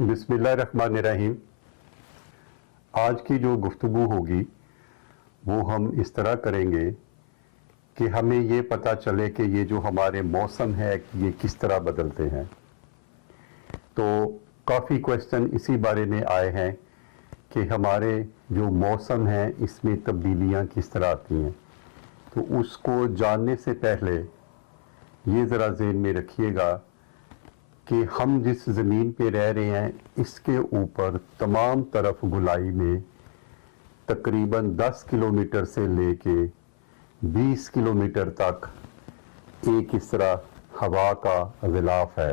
बिस्मिल्लाहिर्रहमानिर्रहीम। आज की जो गुफ्तगू होगी वो हम इस तरह करेंगे कि हमें ये पता चले कि ये जो हमारे मौसम है कि ये किस तरह बदलते हैं। तो काफ़ी क्वेश्चन इसी बारे में आए हैं कि हमारे जो मौसम है इसमें तब्दीलियां किस तरह आती हैं। तो उसको जानने से पहले ये ज़रा ज़हन में रखिएगा कि हम जिस ज़मीन पे रह रहे हैं इसके ऊपर तमाम तरफ गुलाई में तकरीबन 10 किलोमीटर से लेके 20 किलोमीटर तक एक इस तरह हवा का ग़िलाफ़ है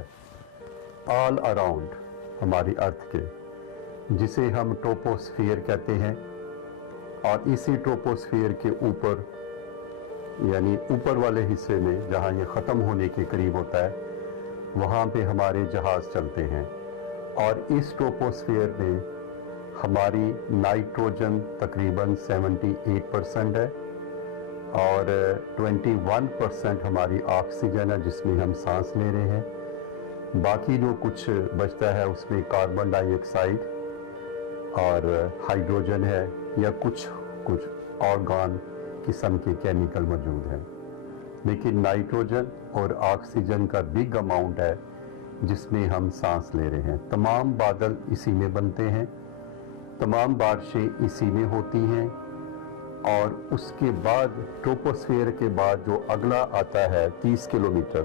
ऑल अराउंड हमारी अर्थ के, जिसे हम ट्रोपोस्फियर कहते हैं। और इसी ट्रोपोस्फियर के ऊपर यानी ऊपर वाले हिस्से में जहाँ ये ख़त्म होने के करीब होता है वहाँ पे हमारे जहाज़ चलते हैं। और इस ट्रोपोस्फियर में हमारी नाइट्रोजन तकरीबन 78% है और 21% हमारी ऑक्सीजन है जिसमें हम सांस ले रहे हैं। बाकी जो कुछ बचता है उसमें कार्बन डाइऑक्साइड और हाइड्रोजन है या कुछ ऑर्गन किस्म के केमिकल मौजूद हैं। लेकिन नाइट्रोजन और ऑक्सीजन का बिग अमाउंट है जिसमें हम सांस ले रहे हैं। तमाम बादल इसी में बनते हैं, तमाम बारिशें इसी में होती हैं। और उसके बाद ट्रोपोस्फियर के बाद जो अगला आता है 30 किलोमीटर,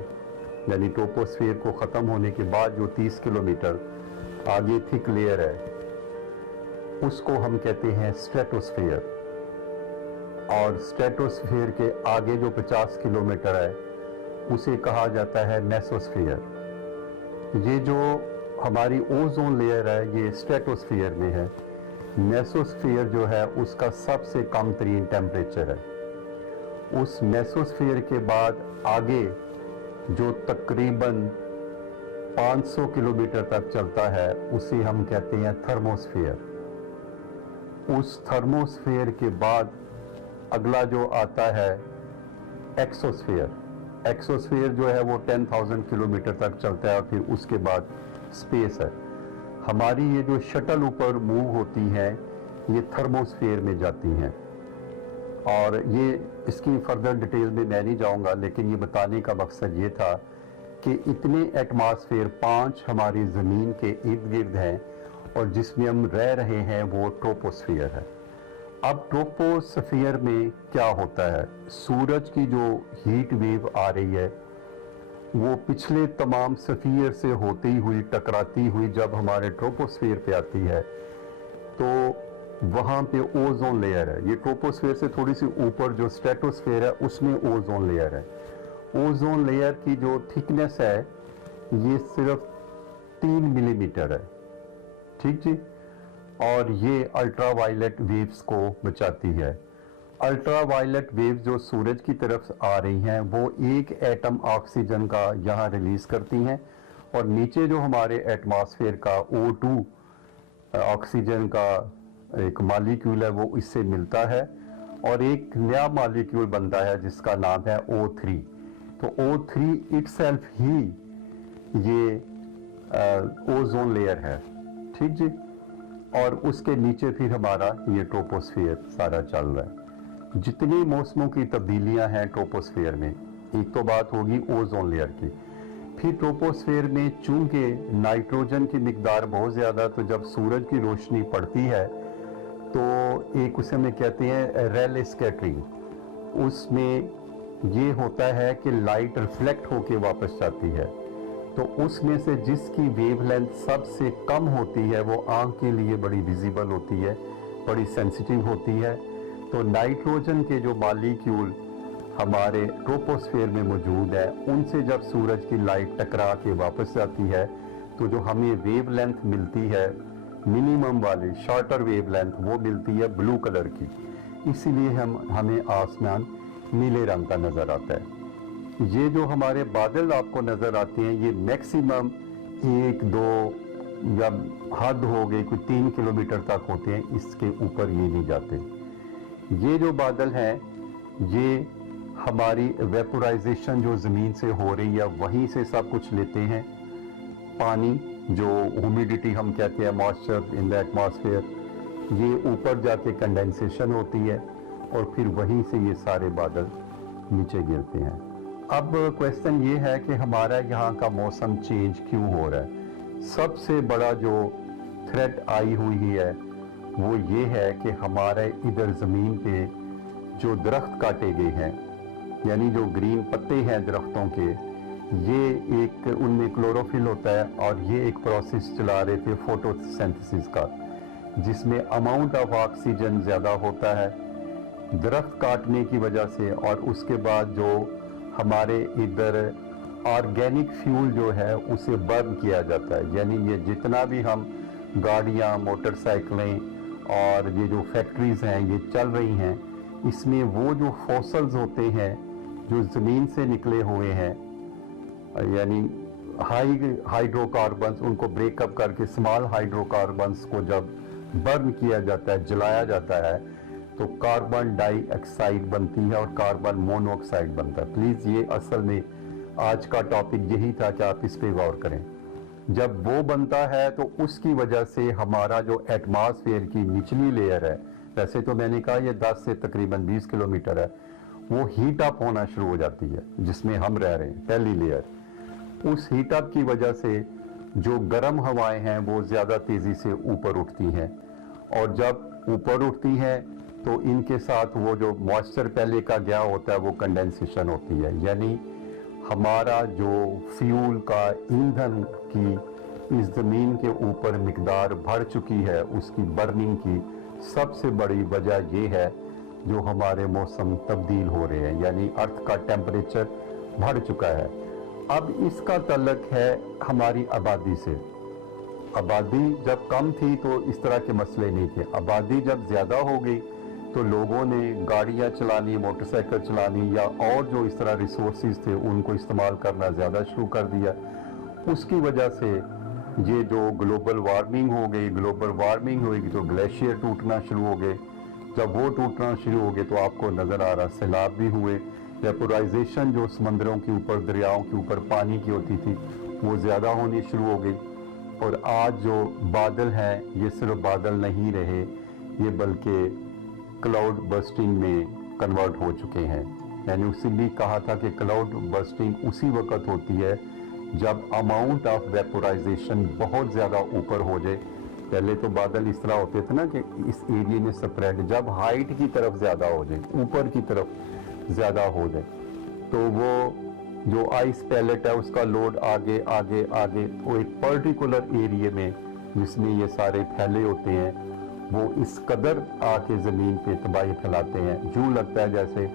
यानी ट्रोपोस्फियर को ख़त्म होने के बाद जो 30 किलोमीटर आगे थिक लेयर है उसको हम कहते हैं स्ट्रेटोस्फियर। और स्ट्रेटोस्फियर के आगे जो 50 किलोमीटर है उसे कहा जाता है मेसोस्फियर। ये जो हमारी ओजोन लेयर है ये स्ट्रेटोस्फियर में है। मेसोस्फियर जो है उसका सबसे कम तरीन टेम्परेचर है। उस मेसोस्फियर के बाद आगे जो तकरीबन 500 किलोमीटर तक चलता है उसे हम कहते हैं थर्मोस्फियर। उस थर्मोस्फियर के बाद अगला जो आता है एक्सोस्फियर। एक्सोस्फियर जो है वो 10,000 किलोमीटर तक चलता है और फिर उसके बाद स्पेस है। हमारी ये जो शटल ऊपर मूव होती हैं ये थर्मोस्फियर में जाती हैं। और ये इसकी फर्दर डिटेल में मैं नहीं जाऊंगा, लेकिन ये बताने का मकसद ये था कि इतने एटमॉस्फेयर 5 हमारी ज़मीन के इर्द गिर्द हैं और जिसमें हम रह रहे हैं वो ट्रोपोस्फियर है। अब ट्रोपोस्फियर में क्या होता है, सूरज की जो हीट वेव आ रही है वो पिछले तमाम स्फीयर से होती हुई टकराती हुई जब हमारे ट्रोपोस्फियर पे आती है तो वहाँ पे ओजोन लेयर है। ये ट्रोपोस्फियर से थोड़ी सी ऊपर जो स्ट्रेटोस्फियर है उसमें ओजोन लेयर है। ओजोन लेयर की जो थिकनेस है ये सिर्फ 3 मिलीमीटर है, ठीक जी। और ये अल्ट्रावायलेट वेव्स को बचाती है। अल्ट्रावायलेट वेव्स जो सूरज की तरफ आ रही हैं वो एक एटम ऑक्सीजन का यहाँ रिलीज करती हैं और नीचे जो हमारे एटमॉस्फेयर का O2 ऑक्सीजन का एक मॉलिक्यूल है वो इससे मिलता है और एक नया मॉलिक्यूल बनता है जिसका नाम है O3। तो O3 इटसेल्फ ही ये ओजोन लेयर है, ठीक जी। और उसके नीचे फिर हमारा ये ट्रोपोस्फियर सारा चल रहा है। जितनी मौसमों की तब्दीलियां हैं ट्रोपोस्फियर में, एक तो बात होगी ओजोन लेयर की। फिर ट्रोपोस्फियर में चूंकि नाइट्रोजन की मिकदार बहुत ज़्यादा, तो जब सूरज की रोशनी पड़ती है तो एक उसे में कहते हैं रेले स्कैटरिंग। उसमें ये होता है कि लाइट रिफ्लेक्ट होके वापस जाती है, तो उसमें से जिसकी वेवलेंथ सबसे कम होती है वो आँख के लिए बड़ी विजिबल होती है, बड़ी सेंसिटिव होती है। तो नाइट्रोजन के जो मॉलिक्यूल हमारे ट्रोपोस्फियर में मौजूद है उनसे जब सूरज की लाइट टकरा के वापस जाती है तो जो हमें वेवलेंथ मिलती है मिनिमम वाली शॉर्टर वेवलेंथ वो मिलती है ब्लू कलर की। इसीलिए हमें आसमान नीले रंग का नज़र आता है। ये जो हमारे बादल आपको नज़र आते हैं ये मैक्सिमम 1-2 या हद हो गई कोई 3 किलोमीटर तक होते हैं, इसके ऊपर ये नहीं जाते। ये जो बादल हैं ये हमारी वेपोराइजेशन जो ज़मीन से हो रही है वहीं से सब कुछ लेते हैं, पानी जो ह्यूमिडिटी हम कहते हैं, मॉइस्चर इन द एटमॉस्फेयर, ये ऊपर जाके कंडेंसेशन होती है और फिर वहीं से ये सारे बादल नीचे गिरते हैं। अब क्वेश्चन ये है कि हमारा यहाँ का मौसम चेंज क्यों हो रहा है। सबसे बड़ा जो थ्रेट आई हुई है वो ये है कि हमारे इधर ज़मीन पे जो दरख्त काटे गए हैं, यानी जो ग्रीन पत्ते हैं दरख्तों के, ये एक उनमें क्लोरोफिल होता है और ये एक प्रोसेस चला रहे थे फोटोसिंथेसिस का, जिसमें अमाउंट ऑफ ऑक्सीजन ज़्यादा होता है दरख्त काटने की वजह से। और उसके बाद जो हमारे इधर ऑर्गेनिक फ्यूल जो है उसे बर्न किया जाता है, यानी ये जितना भी हम गाड़ियाँ, मोटरसाइकिलें और ये जो फैक्ट्रीज़ हैं ये चल रही हैं, इसमें वो जो फॉसल्स होते हैं जो ज़मीन से निकले हुए हैं, यानी हाइड्रोकार्बन्स, उनको ब्रेकअप करके स्मॉल हाइड्रोकार्बन्स को जब बर्न किया जाता है, जलाया जाता है, तो कार्बन डाइऑक्साइड बनती है और कार्बन मोनोऑक्साइड बनता है। प्लीज़ ये असल में आज का टॉपिक यही था कि आप इस पे गौर करें। जब वो बनता है तो उसकी वजह से हमारा जो एटमॉस्फेयर की निचली लेयर है, वैसे तो मैंने कहा ये 10 से तकरीबन 20 किलोमीटर है, वो हीट अप होना शुरू हो जाती है, जिसमें हम रह रहे हैं, पहली लेयर। उस हीट अप की वजह से जो गर्म हवाएं हैं वो ज़्यादा तेज़ी से ऊपर उठती हैं, और जब ऊपर उठती हैं तो इनके साथ वो जो मॉइस्चर पहले का गया होता है वो कंडेंसेशन होती है, यानी हमारा जो फ्यूल का, ईंधन की इस ज़मीन के ऊपर मिकदार बढ़ चुकी है, उसकी बर्निंग की सबसे बड़ी वजह ये है जो हमारे मौसम तब्दील हो रहे हैं, यानी अर्थ का टेम्परेचर बढ़ चुका है। अब इसका तल्लुक है हमारी आबादी से। आबादी जब कम थी तो इस तरह के मसले नहीं थे, आबादी जब ज़्यादा हो गई तो लोगों ने गाड़ियाँ चलानी, मोटरसाइकिल चलानी या और जो इस तरह रिसोर्सेज थे उनको इस्तेमाल करना ज़्यादा शुरू कर दिया। उसकी वजह से ये जो ग्लोबल वार्मिंग हो गई, ग्लोबल वार्मिंग होगी तो ग्लेशियर टूटना शुरू हो गए। जब वो टूटना शुरू हो गए तो आपको नज़र आ रहा सैलाब भी हुए, वेपोराइजेशन जो समंदरों के ऊपर, दरियाओं के ऊपर पानी की होती थी वो ज़्यादा होनी शुरू हो गई। और आज जो बादल हैं ये सिर्फ बादल नहीं रहे, ये बल्कि क्लाउड बर्स्टिंग में कन्वर्ट हो चुके हैं। यानी उसी भी कहा था कि क्लाउड बर्स्टिंग उसी वक्त होती है जब अमाउंट ऑफ वेपोराइजेशन बहुत ज़्यादा ऊपर हो जाए। पहले तो बादल इस तरह होते थे ना कि इस एरिया में स्प्रेड, जब हाइट की तरफ ज़्यादा हो जाए, ऊपर की तरफ ज़्यादा हो जाए, तो वो जो आइस पैलेट है उसका लोड आगे आगे आगे वो एक पर्टिकुलर एरिया में जिसमें ये सारे फैले होते हैं वो इस कदर आके ज़मीन पे तबाही फैलाते हैं, यूँ लगता है जैसे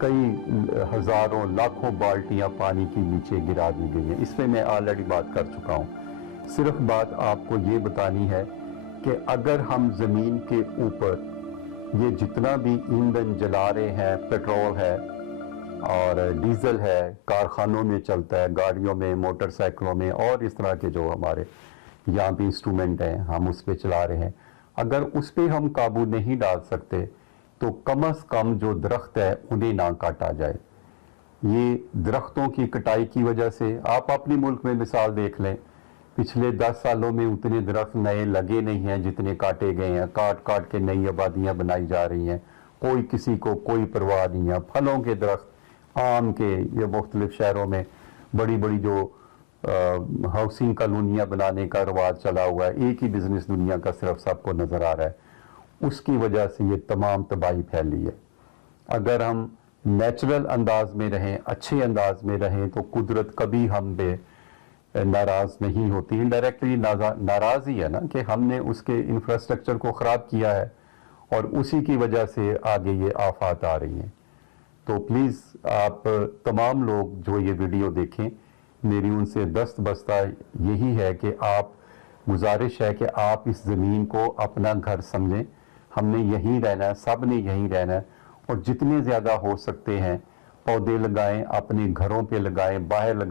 कई हज़ारों लाखों बाल्टियाँ पानी की नीचे गिरा दी गई हैं। इस पर मैं ऑलरेडी बात कर चुका हूँ। सिर्फ बात आपको ये बतानी है कि अगर हम ज़मीन के ऊपर ये जितना भी ईंधन जला रहे हैं, पेट्रोल है और डीजल है, कारखानों में चलता है, गाड़ियों में, मोटरसाइकिलों में और इस तरह के जो हमारे यहाँ भी इंस्ट्रूमेंट हैं हम उस पर चला रहे हैं, अगर उस पर हम काबू नहीं डाल सकते तो कम से कम जो दरख्त है उन्हें ना काटा जाए। ये दरख्तों की कटाई की वजह से आप अपने मुल्क में मिसाल देख लें, पिछले 10 सालों में उतने दरख्त नए लगे नहीं हैं जितने काटे गए हैं। काट काट के नई आबादियाँ बनाई जा रही हैं, कोई किसी को कोई परवाह नहीं है। फलों के दरख्त, आम के, ये मुख्तलिफ शहरों में बड़ी बड़ी जो हाउसिंग कॉलोनियाँ बनाने का रवाज चला हुआ है, एक ही बिजनेस दुनिया का सिर्फ सबको नज़र आ रहा है, उसकी वजह से ये तमाम तबाही फैली है। अगर हम नेचुरल अंदाज में रहें, अच्छे अंदाज में रहें, तो कुदरत कभी हम पे नाराज़ नहीं होती। इनडायरेक्टली नाराज़ ही है ना कि हमने उसके इंफ्रास्ट्रक्चर को ख़राब किया है और उसी की वजह से आगे ये आफात आ रही हैं। तो प्लीज़ आप तमाम लोग जो ये वीडियो देखें, मेरी उनसे दस्त बस्ता यही है कि आप, गुजारिश है कि आप इस ज़मीन को अपना घर समझें। हमने यहीं रहना है, सब ने यहीं रहना है, और जितने ज़्यादा हो सकते हैं पौधे लगाएं, अपने घरों पे लगाएं, बाहर लगाएं।